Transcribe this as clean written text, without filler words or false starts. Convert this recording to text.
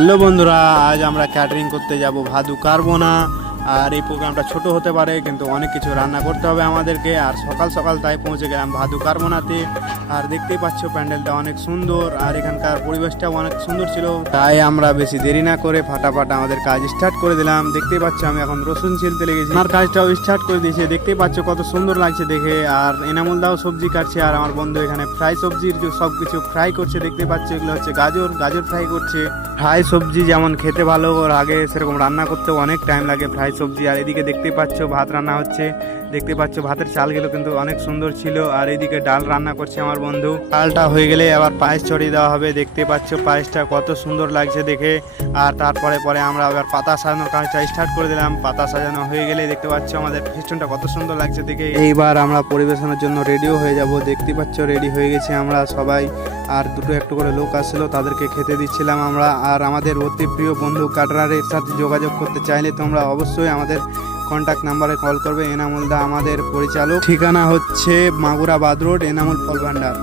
Hello বন্ধুরা, আজ আমরা ক্যাটারিং করতে যাব ভাদু কারবোনা। আর এই প্রোগ্রামটা ছোট হতে পারে, কিন্তু অনেক কিছু রান্না করতে হবে আমাদেরকে। আর সকাল সকাল তাই পৌঁছে গেলাম ভাদু কারবোনাতে। আর দেখতেই পাচ্ছ প্যান্ডেলটা অনেক সুন্দর, আর এখানকার পরিবেশটাও অনেক সুন্দর ছিল। তাই আমরা বেশি দেরি না করে ফাটাফাট আমাদের কাজ স্টার্ট করে দিলাম। দেখতেই পাচ্ছ আমি এখন রসুন ছিলতে লেগেছি, আমার কাজটাও স্টার্ট করে দিয়েছে। দেখতেই পাচ্ছ কত সুন্দর লাগছে দেখে। আর এনামুল দাও সবজি কাটছে, আর আমার বন্ধু এখানে ফ্রাই সবজির যে সব কিছু ফ্রাই করছে। দেখতে পাচ্ছ এগুলো হচ্ছে গাজর ফ্রাই করছে। ফ্রাই সবজি যেমন খেতে ভালো, ওর আগে সেরকম রান্না করতেও অনেক টাইম লাগে ফ্রাই সবজি। আর এদিকে দেখতে পাচ্ছ ভাত রান্না হচ্ছে। দেখতে পাচ্ছ ভাতের চালগুলো কিন্তু অনেক সুন্দর ছিল। আর এদিকে ডাল রান্না করছে আমার বন্ধু। ডালটা হয়ে গেলে আবার পায়েস ছড়িয়ে দেওয়া হবে। দেখতে পাচ্ছ পায়েসটা কত সুন্দর লাগছে দেখে। আর তারপরে আমরা আবার পাতা সাজানোর কাজটা স্টার্ট করে দিলাম। পাতা সাজানো হয়ে গেলে দেখতে পাচ্ছ আমাদের ফেস্টুনটা কত সুন্দর লাগছে দেখে। এইবার আমরা পরিবেশনের জন্য রেডিও হয়ে যাব। দেখতে পাচ্ছ রেডি হয়ে গেছি আমরা সবাই। আর দুটো একটু করে লোক আসছিল, তাদেরকে খেতে দিচ্ছিলাম আমরা। আর আমাদের অতি প্রিয় বন্ধু কাটরারের সাথে যোগাযোগ করতে চাইলে তোমরা অবশ্যই আমাদের কন্ট্যাক্ট নাম্বারে কল করবে। এনামুল দা আমাদের পরিচালক। ঠিকানা হচ্ছে মাগুরা বাদ রোড, এনামুল ফল ভান্ডার।